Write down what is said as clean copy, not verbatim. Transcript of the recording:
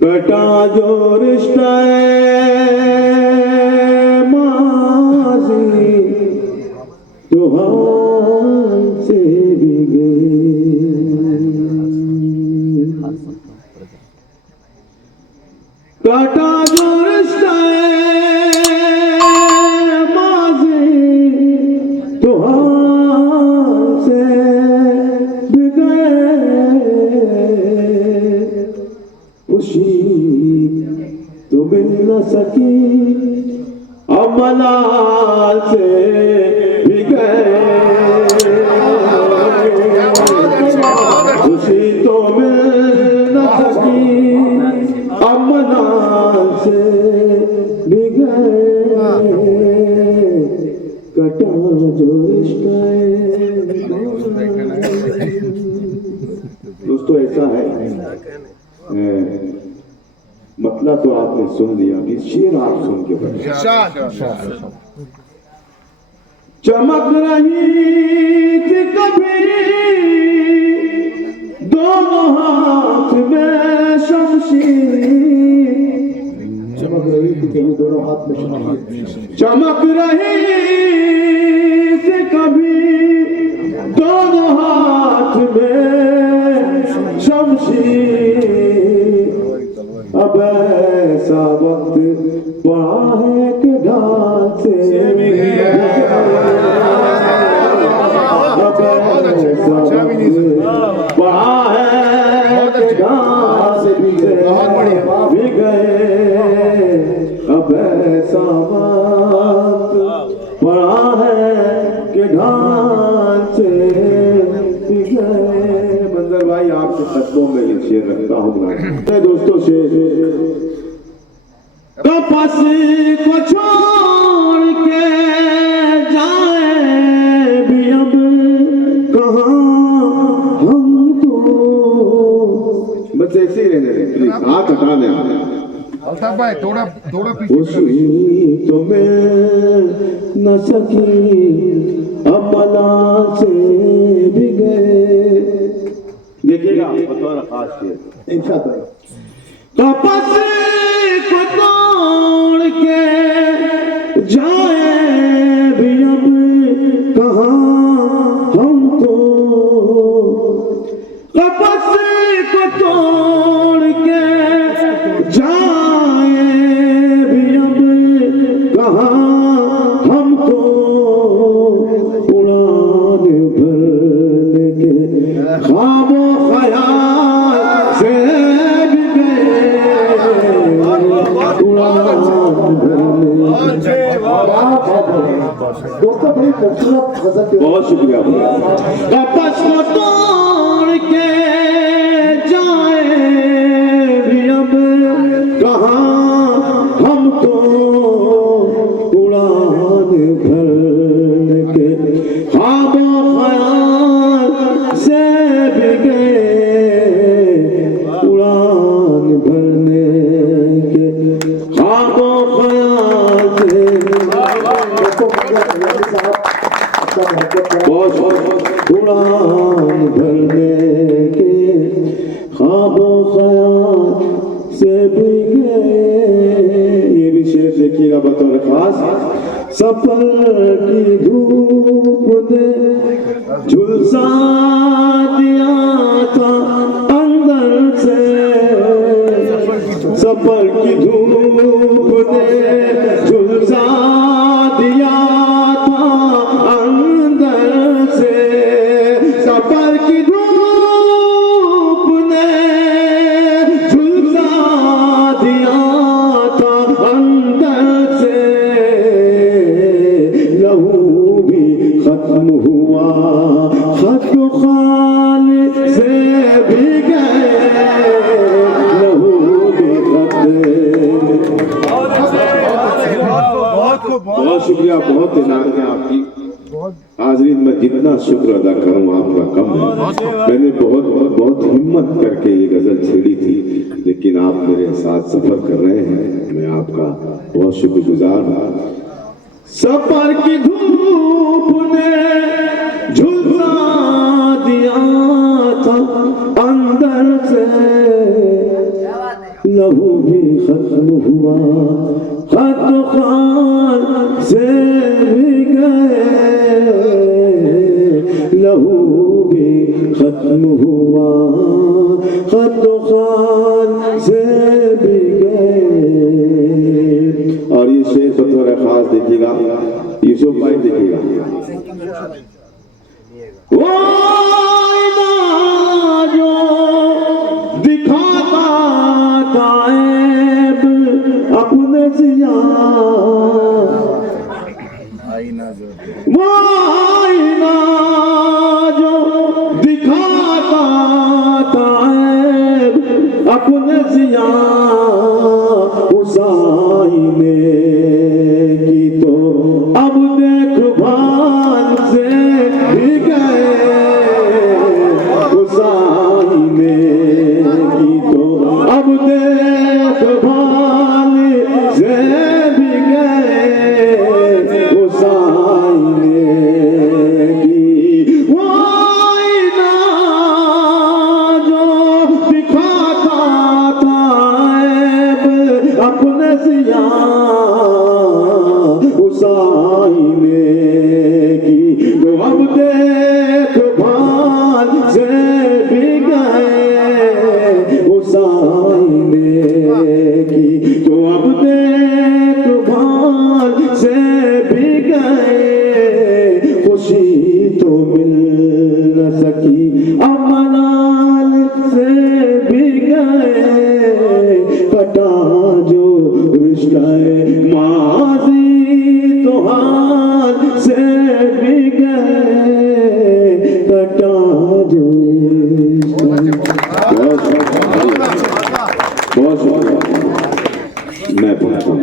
कटा जो रिश्ता माज़ी तो हमसे भी कटा जो रिश्ता माज़ी तो हमसे भी खुशी तो मिल न सकी अमला से भी गए खुशी तो मिल न सकी अमला से भी गए कटा जो रिश्ता दोस्तों ऐसा है मतलब तो आपने सुन लिया अभी शेर आप सुन के बताइए चमक रही थी कभी दोनों हाथ में शमशीर चमक रही थी कभी दोनों हाथ में शमशीर चमक रही थी कभी दोनों हाथ में शमशीर अब ऐसा वक्त पड़ा है कि ढाल से अब ऐसा वक्त पड़ा है कि ढाल से भी गए अब ऐसा वक्त पड़ा है कि ढाल से भी गए मंजर भाई आपके तत्वों में ये शेर रखता हूँ दोस्तों शेर कपस को छोड़ के जाए भी अब कहाँ हम तो बस ऐसे ही रहने प्लीज हाथ हटा दें अल्ताफ भाई थोड़ा खुशी तो मिल न सकी अमला से भी गए देखिएगा बतौर खास शेर इंशाअल्लाह कपस को तोड़ के जाए भी अब कहाँ हम तो कपस को तोड़ के जाए भी अब कहाँ हम तो उड़ान भरने के ख्वाबों ख्याल से भी बहुत शुक्रिया वापस को तोड़ के जाए भी अब कहाँ हम तो उड़ान भरने के ख्वाबों ख्याल से भी गए उड़ान भरने के ख्वाबों ख्याल से उड़ान भरने के ख्वाबों ख्याल से भी गए ये भी शेर देखिएगा बतौर खास सफर की धूप ने झुलसा दिया था अंदर से सफर की धूप ने झुलसा दिया था अंदर से सफर की धूप ने झुलसा दिया था अंदर से लहू भी खत्म हुआ खत खाल से भी गए लहू भी बहुत शुक्रिया बहुत इनाम है आपकी हाजरीन मैं जितना शुक्र अदा करूं आपका कम है मैंने बहुत हिम्मत करके ये गजल छेड़ी थी लेकिन आप मेरे साथ सफर कर रहे हैं मैं आपका बहुत शुक्रगुजार हूं सफर की धूप ने झुलसा दिया था अंदर से लहू भी खत्म हुआ, खत खान से भी गए, लहू भी खत्म हुआ, खत खान से भी गए। और ये शेर बतौर खास देखिएगा, यूसुफ भाई देखिएगा। वो आईना जो दिखाता गायब अपने जिया, वो आईना जो दिखाता गायब अपने जिया, उस आईने की तो अब देखभाल से भी गए, उस आईने की तो अब देखभाल से भी गए, उस आईने की। वो आईना जो दिखाता था अपने जिया, उस आईने की तो अब देखभाल से भी गए, उस आईने की तो अब देखभाल से भी गए। खुशी तो मिल न सकी अमनाल से भी गए, कटा जो रिश्ता माजी तो हाल से भी गए, कटा जो बहुत मैं पढ़ता हूँ।